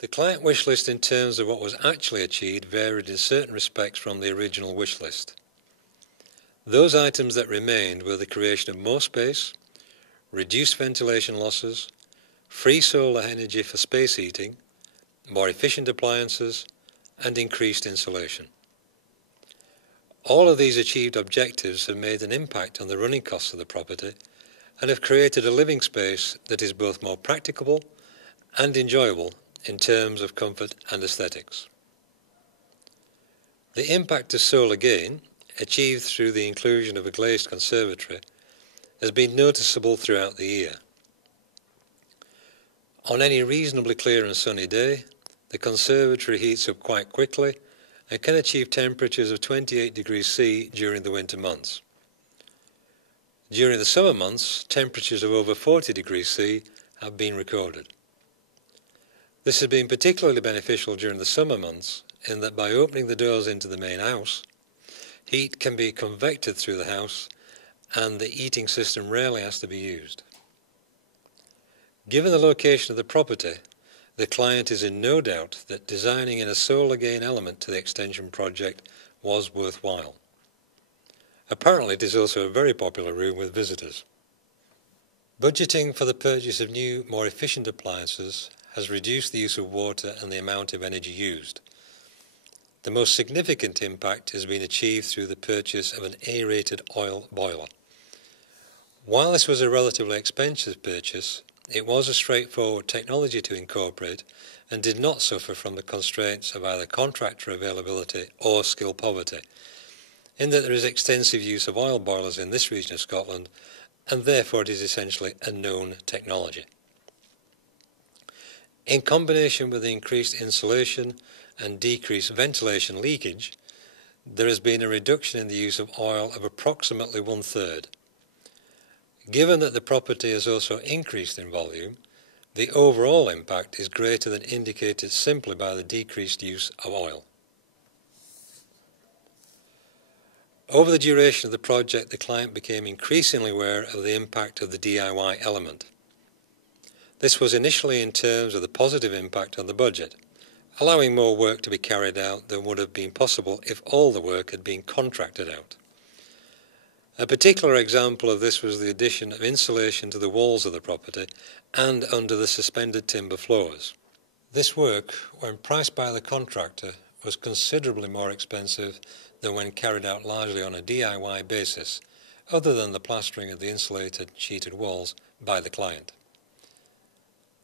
The client wish list in terms of what was actually achieved varied in certain respects from the original wish list. Those items that remained were the creation of more space, reduced ventilation losses, free solar energy for space heating, more efficient appliances, and increased insulation. All of these achieved objectives have made an impact on the running costs of the property and have created a living space that is both more practicable and enjoyable in terms of comfort and aesthetics. The impact of solar gain, achieved through the inclusion of a glazed conservatory, has been noticeable throughout the year. On any reasonably clear and sunny day, the conservatory heats up quite quickly and can achieve temperatures of 28 degrees C during the winter months. During the summer months, temperatures of over 40 degrees C have been recorded. This has been particularly beneficial during the summer months in that by opening the doors into the main house, heat can be convected through the house and the heating system rarely has to be used. Given the location of the property, the client is in no doubt that designing in a solar gain element to the extension project was worthwhile. Apparently it is also a very popular room with visitors. Budgeting for the purchase of new, more efficient appliances has reduced the use of water and the amount of energy used. The most significant impact has been achieved through the purchase of an A-rated oil boiler. While this was a relatively expensive purchase, it was a straightforward technology to incorporate and did not suffer from the constraints of either contractor availability or skill poverty, in that there is extensive use of oil boilers in this region of Scotland and therefore it is essentially a known technology. In combination with the increased insulation and decreased ventilation leakage, there has been a reduction in the use of oil of approximately 1/3. Given that the property has also increased in volume, the overall impact is greater than indicated simply by the decreased use of oil. Over the duration of the project, the client became increasingly aware of the impact of the DIY element. This was initially in terms of the positive impact on the budget, allowing more work to be carried out than would have been possible if all the work had been contracted out. A particular example of this was the addition of insulation to the walls of the property and under the suspended timber floors. This work, when priced by the contractor, was considerably more expensive than when carried out largely on a DIY basis, other than the plastering of the insulated sheeted walls by the client.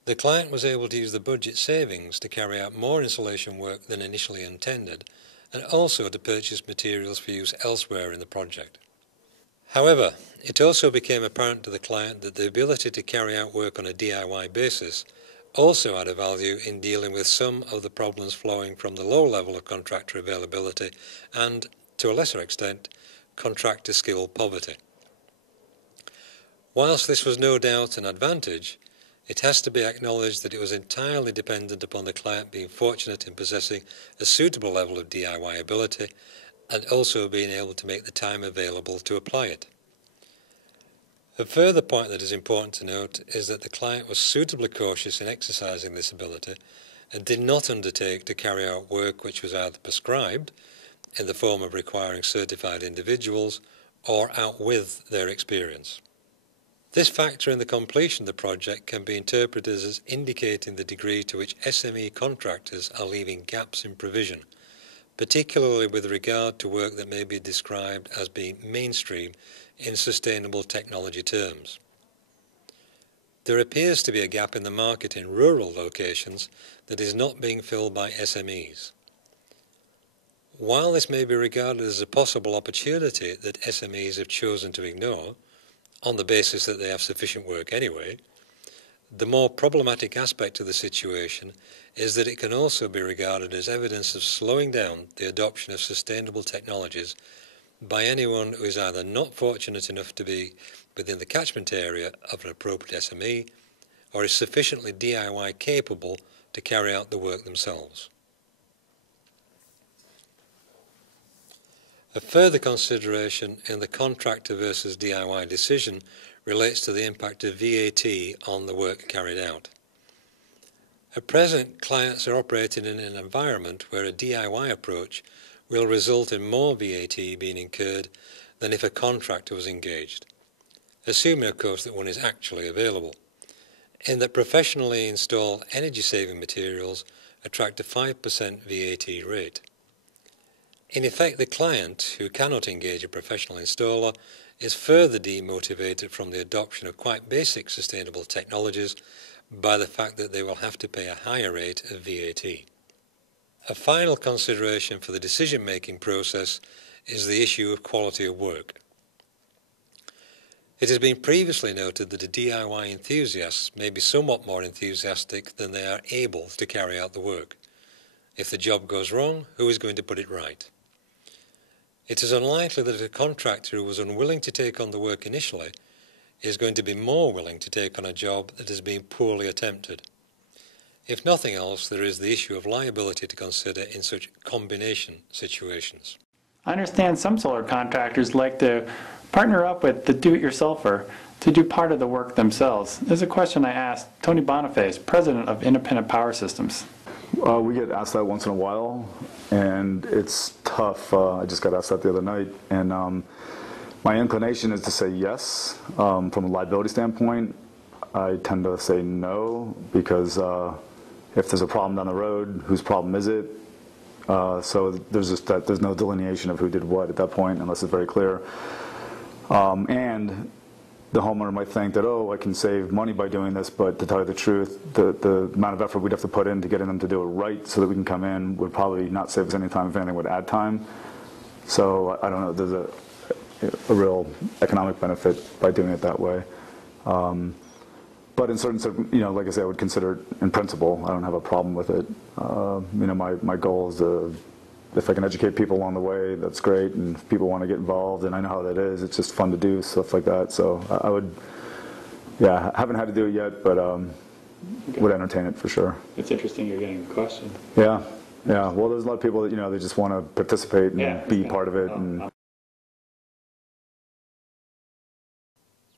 The client was able to use the budget savings to carry out more insulation work than initially intended, and also to purchase materials for use elsewhere in the project. However, it also became apparent to the client that the ability to carry out work on a DIY basis also had a value in dealing with some of the problems flowing from the low level of contractor availability and, to a lesser extent, contractor skill poverty. Whilst this was no doubt an advantage, it has to be acknowledged that it was entirely dependent upon the client being fortunate in possessing a suitable level of DIY ability and also being able to make the time available to apply it. A further point that is important to note is that the client was suitably cautious in exercising this ability and did not undertake to carry out work which was either prescribed, in the form of requiring certified individuals, or outwith their experience. This factor in the completion of the project can be interpreted as indicating the degree to which SME contractors are leaving gaps in provision, particularly with regard to work that may be described as being mainstream in sustainable technology terms. There appears to be a gap in the market in rural locations that is not being filled by SMEs. While this may be regarded as a possible opportunity that SMEs have chosen to ignore, on the basis that they have sufficient work anyway, the more problematic aspect of the situation is that it can also be regarded as evidence of slowing down the adoption of sustainable technologies by anyone who is either not fortunate enough to be within the catchment area of an appropriate SME or is sufficiently DIY capable to carry out the work themselves. A further consideration in the contractor versus DIY decision relates to the impact of VAT on the work carried out. At present, clients are operating in an environment where a DIY approach will result in more VAT being incurred than if a contractor was engaged, assuming of course that one is actually available, in that professionally installed energy-saving materials attract a 5% VAT rate. In effect, the client, who cannot engage a professional installer, is further demotivated from the adoption of quite basic sustainable technologies by the fact that they will have to pay a higher rate of VAT. A final consideration for the decision-making process is the issue of quality of work. It has been previously noted that the DIY enthusiasts may be somewhat more enthusiastic than they are able to carry out the work. If the job goes wrong, who is going to put it right? It is unlikely that a contractor who was unwilling to take on the work initially is going to be more willing to take on a job that has been poorly attempted. If nothing else, there is the issue of liability to consider in such combination situations. I understand some solar contractors like to partner up with the do-it-yourselfer to do part of the work themselves. There's a question I asked Tony Boniface, president of Independent Power Systems. We get asked that once in a while, and it's tough. I just got asked that the other night, and my inclination is to say yes. From a liability standpoint, I tend to say no, because if there's a problem down the road, whose problem is it? So there's no delineation of who did what at that point, unless it's very clear. And the homeowner might think that, oh, I can save money by doing this, but to tell you the truth, the amount of effort we'd have to put into getting them to do it right so that we can come in would probably not save us any time. If anything, would add time. So I don't know, there's a real economic benefit by doing it that way. But in certain, like I say, I would consider it in principle. I don't have a problem with it. My goal is if I can educate people along the way, that's great. And if people want to get involved, and I know how that is, it's just fun to do stuff like that. So I would, I haven't had to do it yet, but would entertain it for sure. It's interesting you're getting a question. Yeah. Well, there's a lot of people that they just want to participate and be part of it. And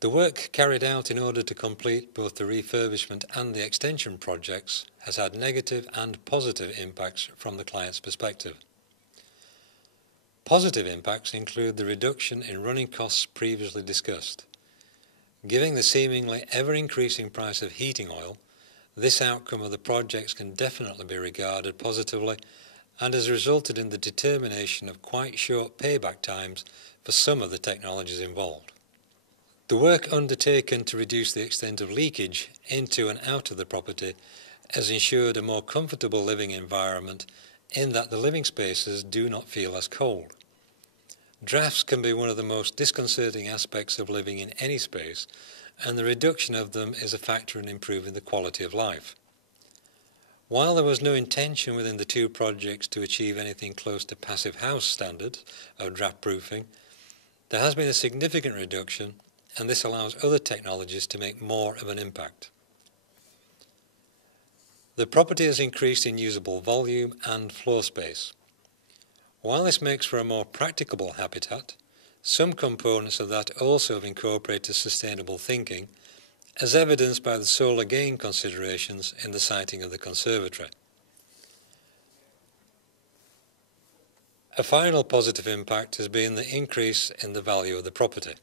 the work carried out in order to complete both the refurbishment and the extension projects has had negative and positive impacts from the client's perspective. Positive impacts include the reduction in running costs previously discussed. Given the seemingly ever-increasing price of heating oil, this outcome of the projects can definitely be regarded positively and has resulted in the determination of quite short payback times for some of the technologies involved. The work undertaken to reduce the extent of leakage into and out of the property has ensured a more comfortable living environment in that the living spaces do not feel as cold. Drafts can be one of the most disconcerting aspects of living in any space, and the reduction of them is a factor in improving the quality of life. While there was no intention within the two projects to achieve anything close to passive house standards of draft proofing, there has been a significant reduction, and this allows other technologies to make more of an impact. The property has increased in usable volume and floor space. While this makes for a more practicable habitat, some components of that also have incorporated sustainable thinking, as evidenced by the solar gain considerations in the siting of the conservatory. A final positive impact has been the increase in the value of the property.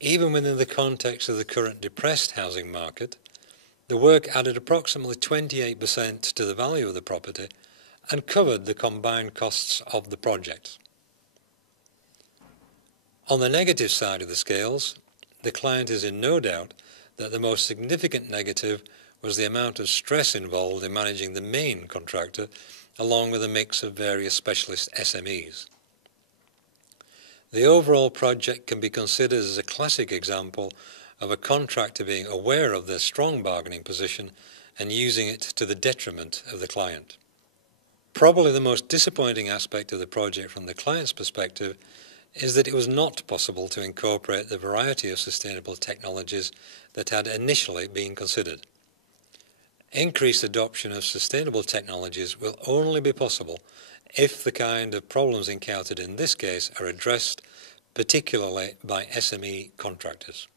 Even within the context of the current depressed housing market, the work added approximately 28% to the value of the property and covered the combined costs of the project. On the negative side of the scales, the client is in no doubt that the most significant negative was the amount of stress involved in managing the main contractor, along with a mix of various specialist SMEs. The overall project can be considered as a classic example of a contractor being aware of their strong bargaining position and using it to the detriment of the client. Probably the most disappointing aspect of the project from the client's perspective is that it was not possible to incorporate the variety of sustainable technologies that had initially been considered. Increased adoption of sustainable technologies will only be possible if the kind of problems encountered in this case are addressed, particularly by SME contractors.